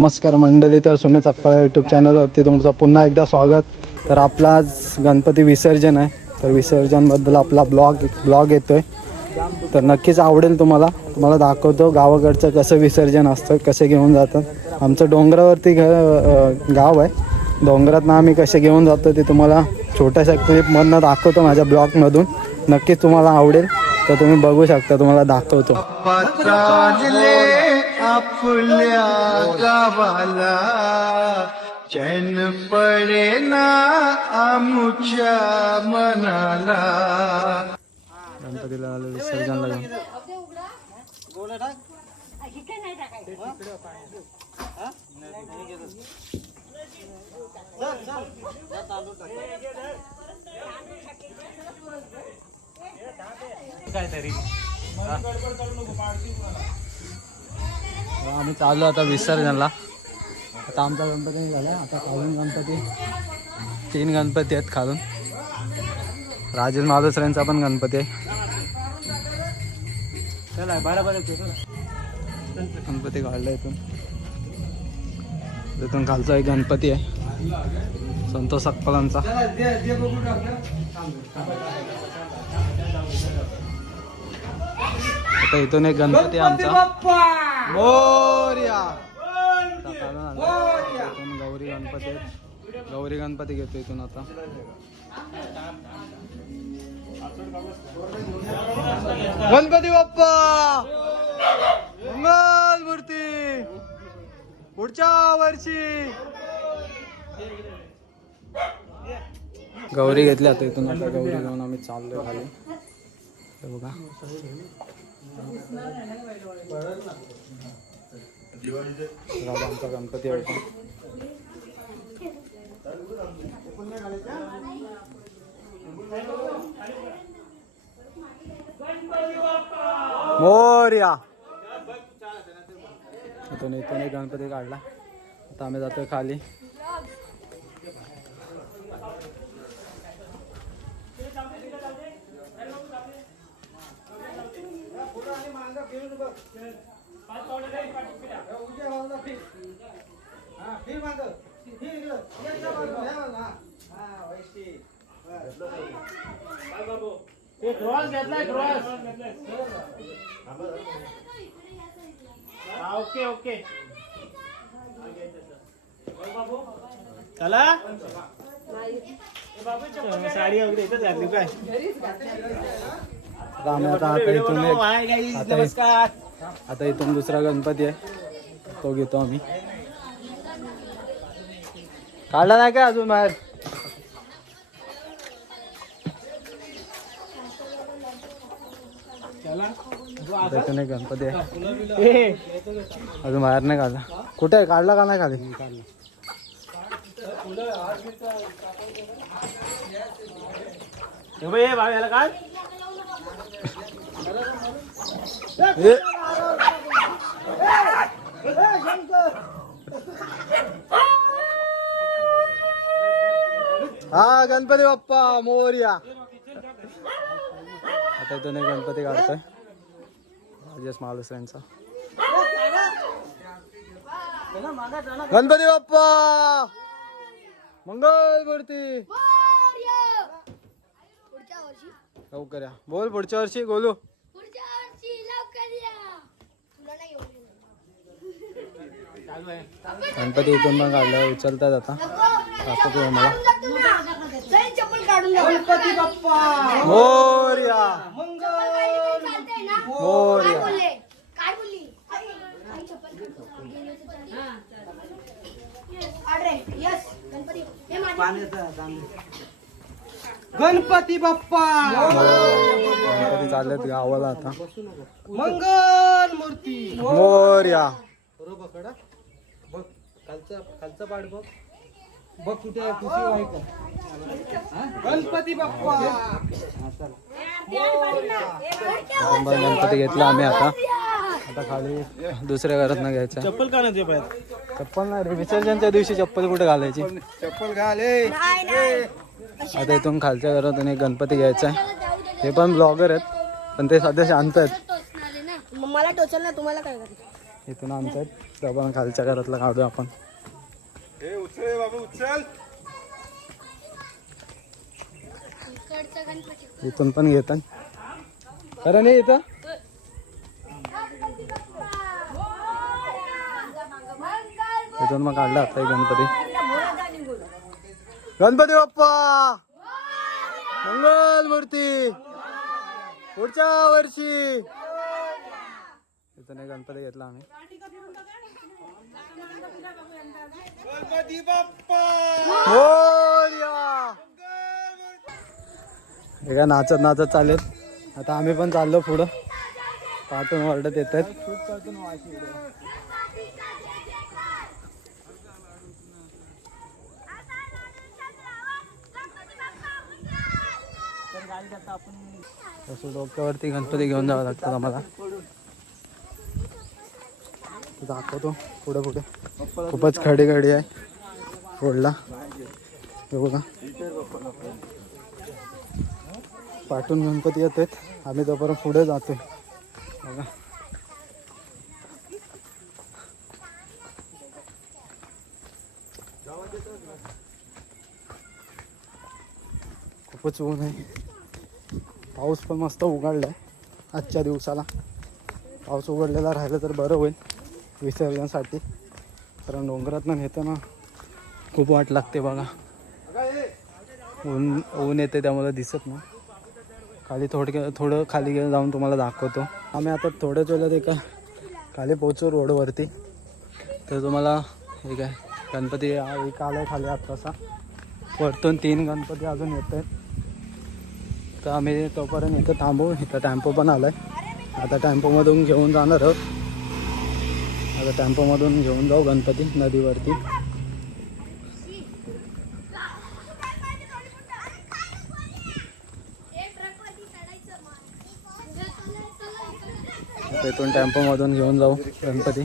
नमस्कार मंडळी, तर सुमित सक्काळ यूट्यूब चॅनलवरती तुमचं पुन्हा एकदा स्वागत. तर आपला आज गणपती विसर्जन आहे, तर विसर्जनबद्दल आपला ब्लॉग येतो आहे. तर नक्कीच आवडेल तुम्हाला दाखवतो गावाकडचं कसं विसर्जन असतं, कसे घेऊन जातात. आमचं डोंगरावरती गाव आहे, डोंगरातनं आम्ही कसे घेऊन जातो ते तुम्हाला छोट्याशा क्लिपमधनं दाखवतो माझ्या ब्लॉगमधून. नक्कीच तुम्हाला आवडेल, तर तुम्ही बघू शकता, तुम्हाला दाखवतो. आपल्या गावाला चैन पडे ना आमुच्या मनाला. गणपतीला विसर्जन लागेल. काहीतरी आम्ही चाललो आता विसर्जनला. आता आमचा गणपती निघाला. आता खालून गणपती 3 गणपती आहेत खालून. राजेश माधुसऱ्यांचा पण गणपती आहे. गणपती काढला इथून खालचा एक गणपती आहे संतोष सकपालांचा. आता इथून एक गणपती आमचा मोरया. इथून गौरी गणपती आहेत, गौरी गणपती घेतो इथून. आता गणपती बाप्पा मंगल मूर्ती पुढच्या वर्षी. गौरी घेतली आता इथून. आता गौरी घेऊन आम्ही चाललोय खाली. बघा आमचा गणपती आहे. मोरया. इथून एक गणपती काढला. आता आम्ही जातोय खाली. ओके ओके चला साडी वगैरे इथं घातली काय. आता इथून दुसरा गणपती आहे, तो घेतो आम्ही. काढला नाही काय अजून बाहेर. इथून एक गणपती आहे, अजून बाहेर नाही काढला. कुठे आहे, काढला का नाही खाली. काय हा गणपती बाप्पा मोरया. आता इथून एक गणपती काढतोय राजेश माधुसऱ्यांचा. गणपती बाप्पा मंगल मूर्ती. लवकर या. बोल पुढच्या वर्षी बोलू. गणपती इथून पण काढला, उचलतात आता. दाखवतो मला. गणपती बाप्पा मोरया मंगल मोरया. गणपती बाप्पा गणपती चाललेत गावाला आता. मंगल मूर्ती मोरया. बरोबर बघ. खालचा पाड बघ. बघ कुठे आहे का. गणपती बाप्पा. गणपती घेतला आम्ही आता. आता खाली दुसऱ्या घरात न घ्यायचा. चप्पल का नाही चप्पल नाही रे, विसर्जनच्या दिवशी चप्पल कुठे घालायची. चप्पल घाले. आता इथून खालच्या घरातून एक गणपती घ्यायचा आहे. हे पण ब्लॉगर आहेत, पण ते सध्या शांत आहेत. मला टोचल ना, तुम्हाला काय करायचं. इथून आणतात तर आपण खालच्या घरातला काढू आपण. इथून पण घेतात खरं नाही इथं. इथून मग काढला आता गणपती. गणपती बाप्पा मंगल मूर्ती पुढच्या वर्षी. इथून एक गणपती घेतला आम्ही. गणपती बाप्पा मोरया. हे काय नाचत नाचत चालेल. आता आम्ही पण चाललो पुढं. कार्टून ओरडत येतात. तसं डोक्यावरती गणपती घेऊन जावं लागतं आम्हाला. दाखवतो पुढे पुढे. खूपच खडी खडी आहे रोडला. हे बघा पाठून गणपती येत आहेत. आम्ही तोपर्यंत पुढे जातोय बघा. खूपच ऊन आहे. पाऊस पण मस्त उघडलाय आजच्या दिवसाला. पाऊस उघडलेला राहिला तर बरं होईल विसर्जनासाठी. कारण डोंगरातनं नेताना खूप वाट लागते बघा. ऊन ऊन येते त्यामुळे दिसत नाही. खाली थोडं खाली जाऊन तुम्हाला दाखवतो. आम्ही आता थोड्याच वेळात एका खाली पोहोचू रोडवरती. तर तुम्हाला हे काय गणपती एक आला खाली आत्तासा. वरतून 3 गणपती अजून येत आहेत. तर आम्ही तोपर्यंत इथं थांबू. इथं टेम्पो पण आला आहे. आता टेम्पोमधून घेऊन जाणार आहोत. आता टेम्पोमधून घेऊन जाऊ गणपती नदीवरती. तिथून टेम्पोमधून घेऊन जाऊ गणपती.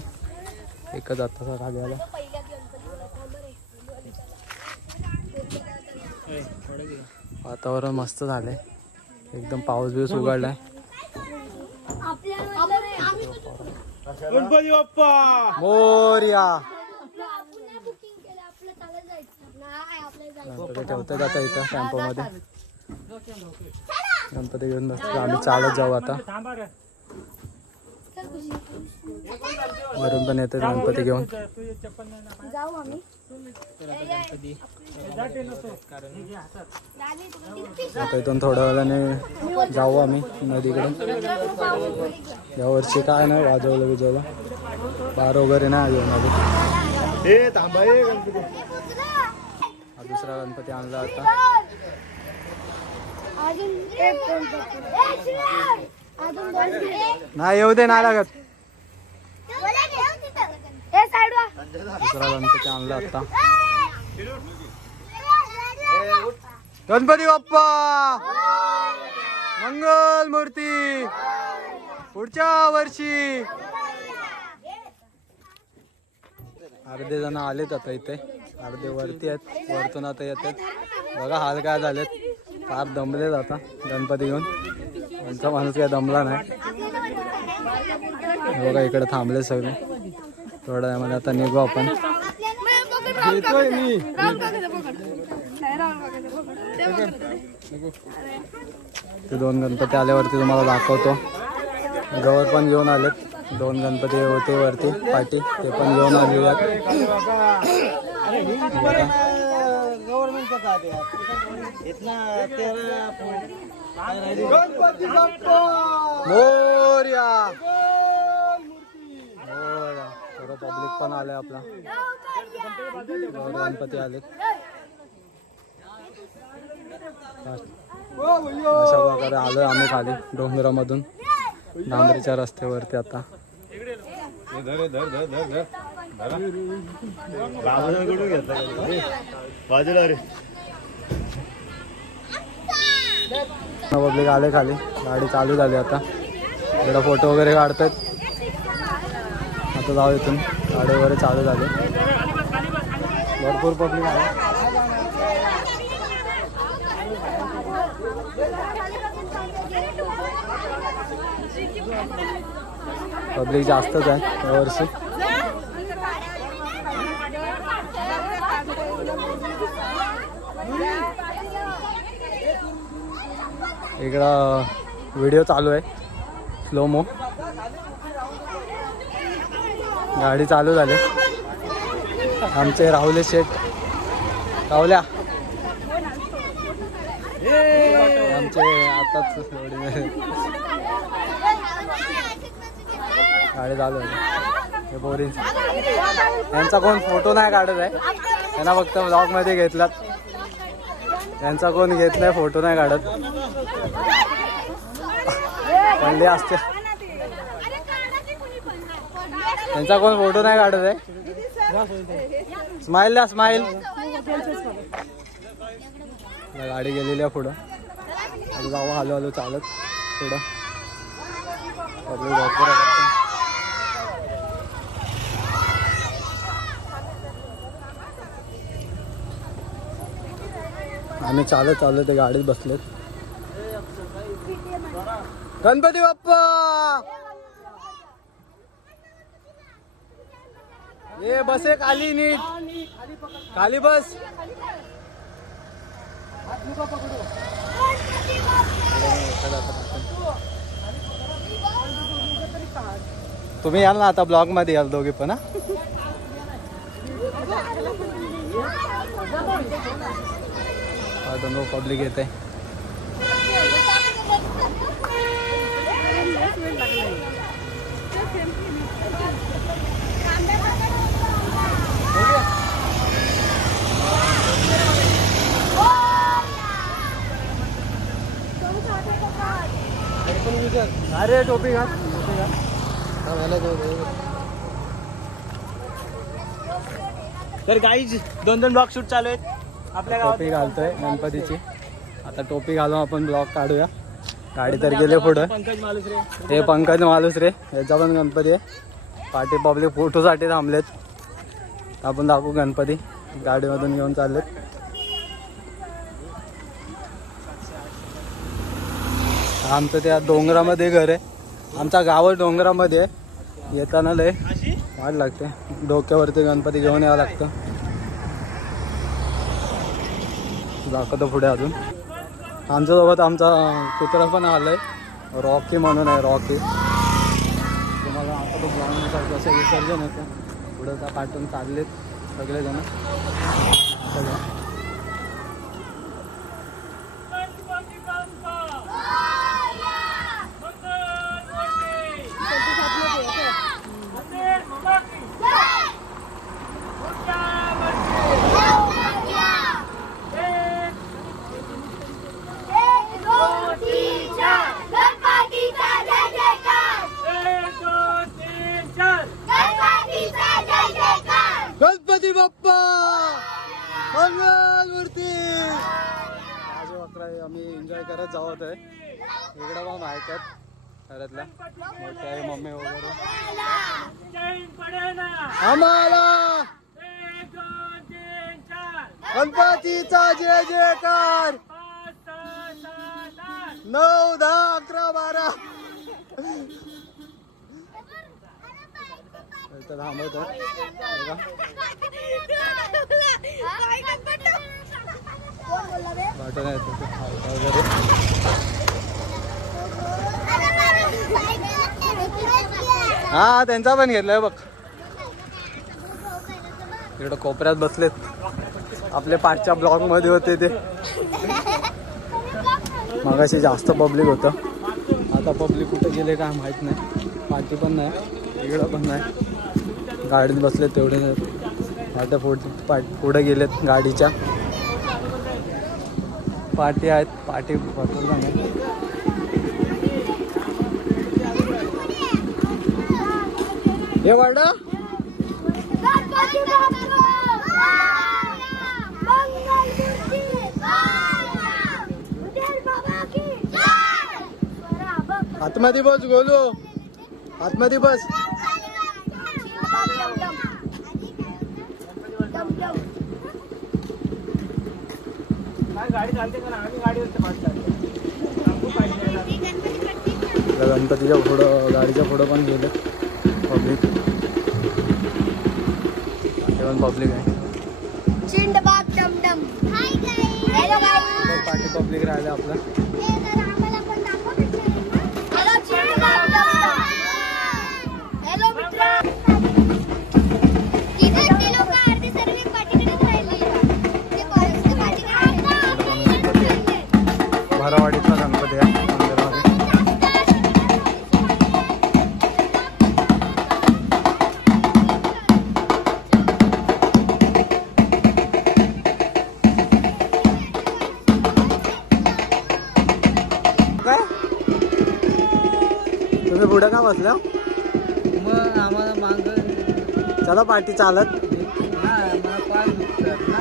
एकच आत्ताचा खाली आला. वातावरण मस्त झालंय. एकदम पाऊस बिऊस उघडलाय. गणपती बाप्पा मोरया. गणपती ठेवतात आता इथं टेम्पोमध्ये. गणपती घेऊन बसतो. आम्ही चालत जाऊ आता. वरून पण येते गणपती घेऊन. आता इथून थोड्या वेळाने जाऊ आम्ही नदीकडे. यावर्षी काय नाही वाजवलं बिजवलं. बार वगैरे नाही घेऊन आले. हा दुसरा गणपती आणला आता. नाही येऊ दे नाही लागत. दुसरा गणपती आणला आता. गणपती बाप्पा मंगल मूर्ती पुढच्या वर्षी. अर्धे जण आलेत आता इथे. अर्धे वरती आहेत. वरतून आता येतात. बघा हाल काय झालेत. फार दमलेत आता गणपती घेऊन. त्यांचा माणूस काय दमला नाही. बघा इकडे थांबले सगळे. थोड्या वेळामध्ये आता निघू आपण. येतोय मी. ते 2 गणपती आल्यावरती तुम्हाला दाखवतो. गवर पण घेऊन आलेत. 2 गणपती होते वरती पाठी. ते पण घेऊन आलेले आहेत. मोरया. थोडं पब्लिक पण आलंय आपला. गणपती आलेत. अशा प्रकारे आलोय आम्ही खाली डोंगरामधून डांबरीच्या रस्त्यावरती आता. पब्लिक आले खाली. गाडी चालू झाली आता. इकडं फोटो वगैरे काढतात. आता जाऊ इथून. गाडी वगैरे चालू झाली. भरपूर पब्लिक आहे. पब्लिक जास्तच आहे यावर्षी. इकडं व्हिडिओ चालू आहे स्लोमो. गाडी चालू झाली. आमचे राहुले शेठ. राहुल्या आमचे आताच गाडी चालू आहे. हे बोरिंग. त्यांचा कोण फोटो नाही काढत आहे. त्यांना फक्त ब्लॉगमध्ये घेतलात. त्यांचा कोण घेत नाही, फोटो नाही काढत. पडले असते. त्यांचा कोण फोटो नाही काढत आहे. स्माईल द्या, स्माईल. गाडी गेलेली आहे पुढं. जाऊ हळू हळू चालत पुढं. आम्ही चालत चालत ते गाडीत बसलेत. गणपती बाप्पा ये बसे खाली, नीट खाली बस. तुम्ही याल ना आता ब्लॉग मध्ये, याल दोघे पण. दोन पब्लिक येते. अरे टोपी घाल. तर गाईज 2-2 ब्लॉग शूट चालू आहेत आपल्या गावात. टोपी घालतोय गणपतीची. आता टोपी घालून आपण ब्लॉग काढूया. गाडी तर गेले पुढं. पंकज मालुसरे. हे पंकज मालुसरे, याचा पण गणपती आहे. पाठी पब्लिक फोटोसाठी थांबलेत. आपण दाखवू गणपती. गाडीमधून घेऊन चाललेत. आमचं त्या डोंगरामध्ये घर आहे. आमचा गाव डोंगरामध्ये आहे. येताना लय वाट लागते. डोक्यावरती गणपती घेऊन यावं लागतं. दाखवतो पुढे अजून. आमच्यासोबत आमचा कुत्रा पण आलाय, रॉकी म्हणून आहे. रॉकी तुम्हाला आता तो ब्लॉगनुसार कसं विसर्जन होतं पुढं का पाठवून चाललेत सगळेजण. सगळं गणपती बाप्पा मंगलमूर्ती. माझे वक्र आम्ही एन्जॉय करत जावत आहे. इकडं पण ऐकत घरातल्या मोठे आहे मम्मी वगैरे. आम्हाला गणपतीचा जय जयकार. 9, 10, 11, 12 थांबवत हा त्यांचा पण घेतलाय बघ. इकडं कोपऱ्यात बसलेत. आपले पाठच्या ब्लॉग मध्ये होते ते. मगाशी जास्त पब्लिक होतं. आता पब्लिक कुठे गेले काय माहित नाही. पाठी पण नाही, इकडं पण नाही. गाडीत बसलेत तेवढे. आता पुढे गेलेत गाडीच्या. पाठी आहेत. पाठी भरपूर नाही. हे वाडा आतमध्ये बस गोलू. आतमध्ये बस. गाडी चालते का? आम्ही गाडीवर गणपतीच्या पुढं, गाडीच्या पुढं पण गेलं. पब्लिक पब्लिक आहे. चिंडबाग डमडम. Hi guys. हॅलो गाईस. पाठी पब्लिक राहिले आपलं. हे जरा आम्हाला पण दाखव मित्रांनो. Hello चिंडबाग dumdum. हॅलो मित्रांनो. किती लोक अर्धी सर्व पाठीकडेच राहिली. ते कॉलेजच्या पाठीकडे राहिले. भरावाडीचा गणपती आहे मंदिरामध्ये. काय तुम्ही पुढे का बसल्या? मग आम्हाला मागं चला पाठी चालत. आम्हाला पाय दुखतात ना.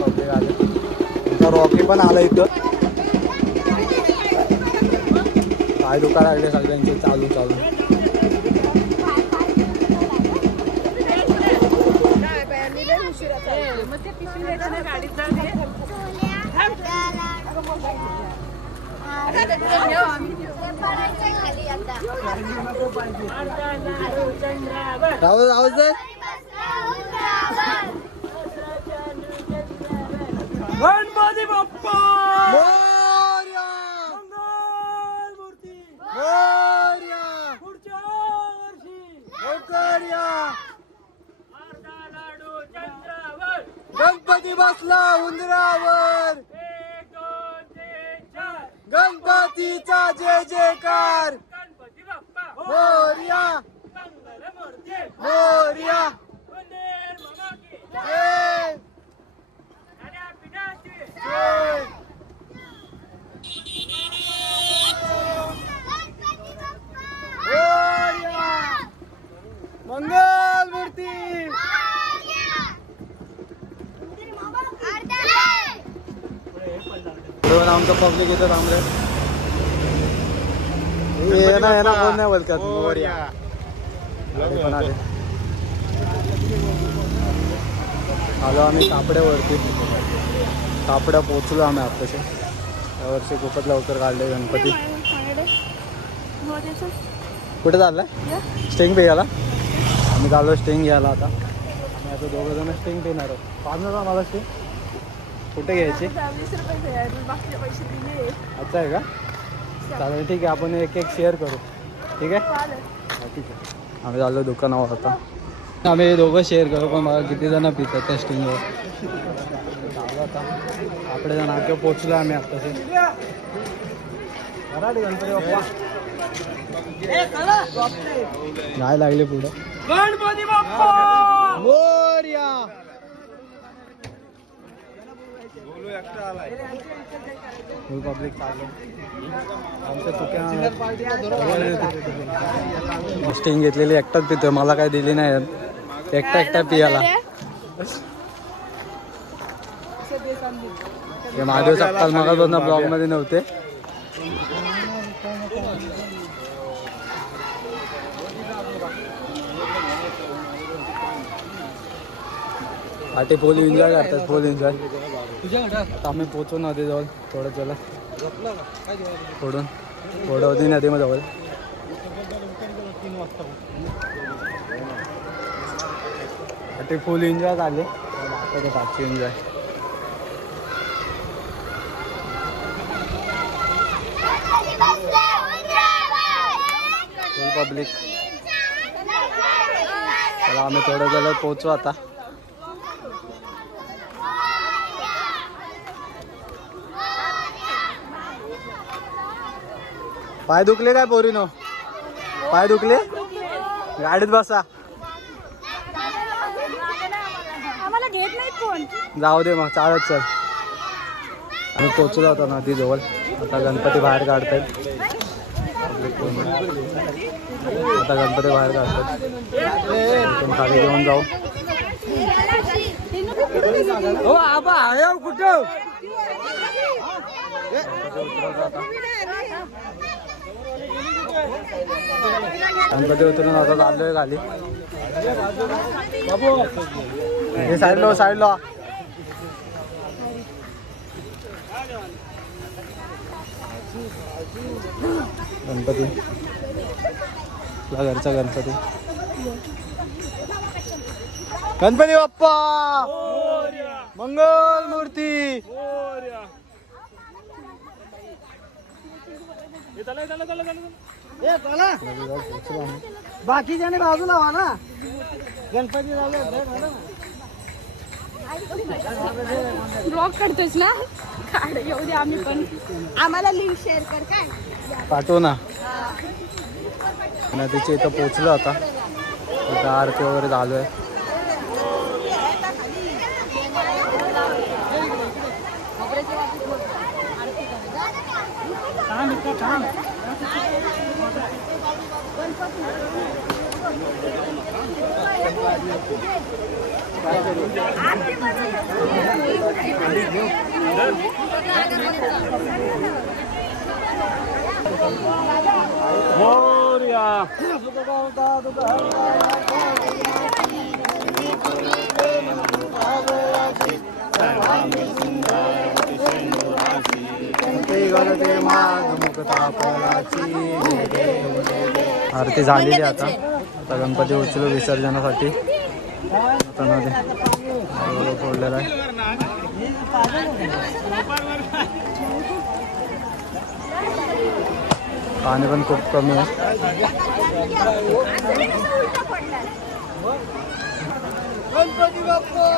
पब्लिक आले. तुमचा रॉकी पण आला इथं. पाय दुखा लागले सगळ्यांचे चालू चालू. राहू राहू दे. गणपती बाप्पा मोरया! मंगलमूर्ती मोरया! पुढच्या वर्षी लवकर या. अर्धा लाडू चंद्रावर. गणपती बसला उंदरावर. 1 2 3 4 गणपतीचा जय जयकार. गणपती बाप्पा मोरया! मंगलमूर्ती मोरया! उंदीर मामा की जय साऱ्या पिढ्याची जय. मोरया! मंगल मूर्ती. आमचं पब्लिक इथं थांबले. येणार कोण नाही बोलतात. मोरया गाडी पण आले. आलो आम्ही कापड्यावरती. कापड्या पोचलो आम्ही आताशी. यावर्षी खूपच लवकर काढले गणपती. कुठे चाललाय? स्टिंग घ्यायला. आम्ही चाललो स्टिंग घ्यायला आता. आम्ही आता दोघं जण स्टिंग पिणार आहोत. पाहणार ना मला स्टिंग कुठे घ्यायची? 20 रुपये बाकीचे पैसे दिले. अच्छा आहे का? चालेल ठीक आहे. आपण एक एक शेअर करू. ठीक आहे. चालेल. हा, ठीक आहे. आम्ही चाललो दुकानावर आता. आम्ही दोघं शेअर करू पण मला किती जण पितात त्या स्टिंगवर. चालू आता आपल्या नाक्यावर पोचलो आम्ही आत्ताशी. मराठी गणपती बाप्पा नाही लागले पुढं. गणपती बाप्पा मोरया! फुल पब्लिक चालू. आमच्या चुक्या स्टिंग घेतलेली एकटाच पितोय. मला काय दिली नाही एकटा एकटा पियाला. हे महादेव सप्ताल मगापासून ब्लॉग मध्ये नव्हते. पाठी फुल एन्जॉय करतात. फुल एन्जॉय. आम्ही पोचू नदीजवळ. थोडं चला थोडं होती नदीमध्ये जवळ. पाठी फुल एन्जॉय झाले. आता ते पाचशे एन्जॉय. फुल पब्लिक. चला आम्ही थोडं गेलं पोचू आता. पाय दुखले काय पोरीनो? पाय दुखले? गाडीत बसा. आम्हाला घेत नाही कोण. जाऊ दे मग चालत चल. आम्ही पोचलो होतो नदीजवळ. आता गणपती बाहेर काढतात. आता गणपती बाहेर काढतात. इथून खाली घेऊन जाऊ. हो आबा आहे कुठं? गणपती उतरून आता चाललोय खाली. हे साईडला साईडला. गणपती आपला घरचा गणपती. गणपती बाप्पा मंगल मूर्ती. बाकीच्याने बाजूला व्हा ना. गणपती ब्लॉग काढतोस ना, काढ येऊ दे आम्ही पण. आम्हाला लिंक शेअर कर काय. पाठवू ना. नदीच्या इथं पोचलो आता. इथं आरती वगैरे चालू आहे. आरती झालेली आता. आता गणपती उचलू विसर्जनासाठी. आता मध्ये फोडलेला आहे. पाणी पण खूप कमी आहे. गणपती बाप्पा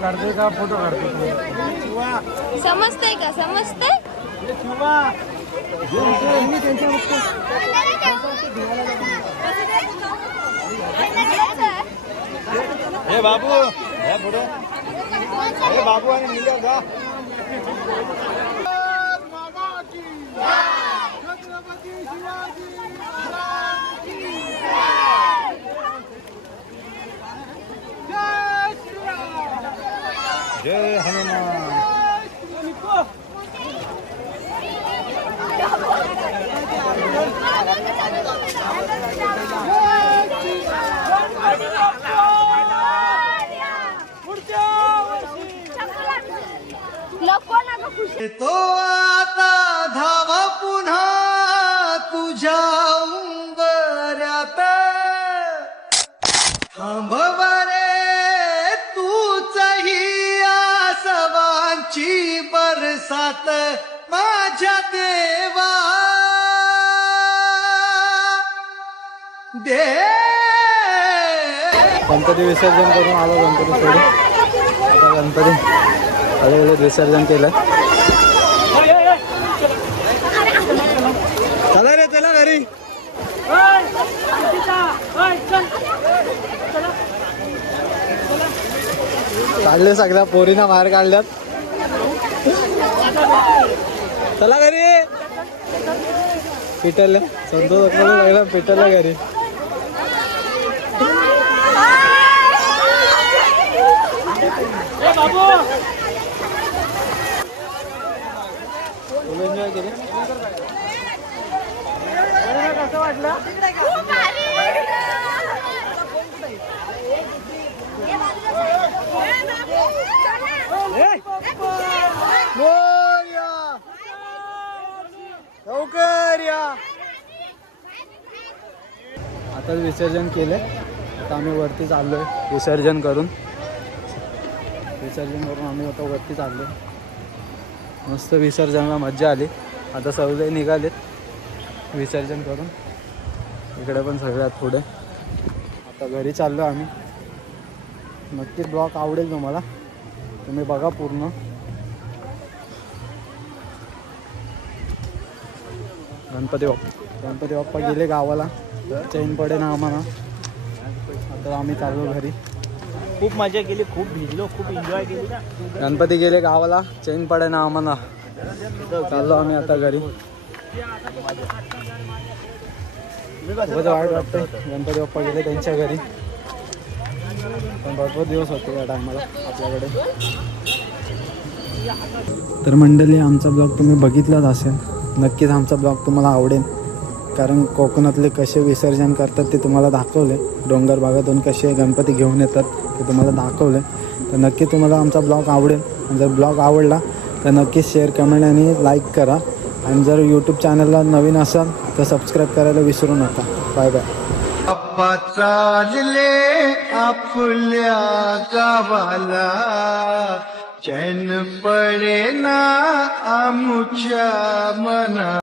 काढतोय का फोटो काढतोय? समजतंय का, समजतंय. हे बाबू हे पुढे हे बाबू आणि निघा जा. छत्रपती शिवाजी जय हनुमान. तो आता धावा पुन्हा तुझ्या उंबऱ्यात. थांबव रे तूच ही आसवांची बरसात माझ्या देवा. गणपती विसर्जन करून आलो. गणपती सोडून आता गणपती आले विसर्जन केलं. चला रे चला घरी. काढले सगळ्या पोरीना बाहेर काढल्यात. चला घरी. पिटले संतोष सगळं पिटलं घरी. फुल एन्जॉय केले. कसं वाटलं? लवकर या. आता विसर्जन केलं. आता आम्ही वरती चाललोय विसर्जन करून. आम्ही आता वरती चाललोय. मस्त विसर्जनाला मज्जा आली. आता सगळे निघालेत विसर्जन करून. इकडे पण सगळ्यात पुढे. आता घरी चाललो आम्ही. नक्कीच ब्लॉग आवडेल तुम्हाला. तुम्ही बघा पूर्ण. गणपती बाप्पा गेले गावाला. चैन पडे ना आम्हाला. आता आम्ही चाललो घरी. खूप मजा केली, खूप भिजलो, खूप एन्जॉय केली ना. गणपती गेले गावाला. चैन पडे ना आम्हाला. चाललो आम्ही आता घरी. खूपच वाईट वाटतं. गणपती बाप्पा गेले त्यांच्या घरी. पण भरपूर दिवस होते या टायमाला आपल्याकडे. तर मंडळी आमचा ब्लॉग तुम्ही बघितलाच असेल. नक्कीच आमचा ब्लॉग तुम्हाला आवडेल. कारण कोकणातले कसे विसर्जन करतात ते तुम्हाला दाखवले, डोंगर भागातून कसे गणपती घेऊन येतात ते तुम्हाला दाखवले. तर नक्की तुम्हाला आमचा ब्लॉग आवडेल. आणि जर ब्लॉग आवडला तर नक्कीच शेअर, कमेंट आणि लाईक करा. आणि जर यूट्यूब चॅनलला नवीन असाल तर सबस्क्राईब करायला विसरू नका. Bye bye. बाप्पा चालले आपल्या गावाला, चैन पडे ना आमुच्या मना.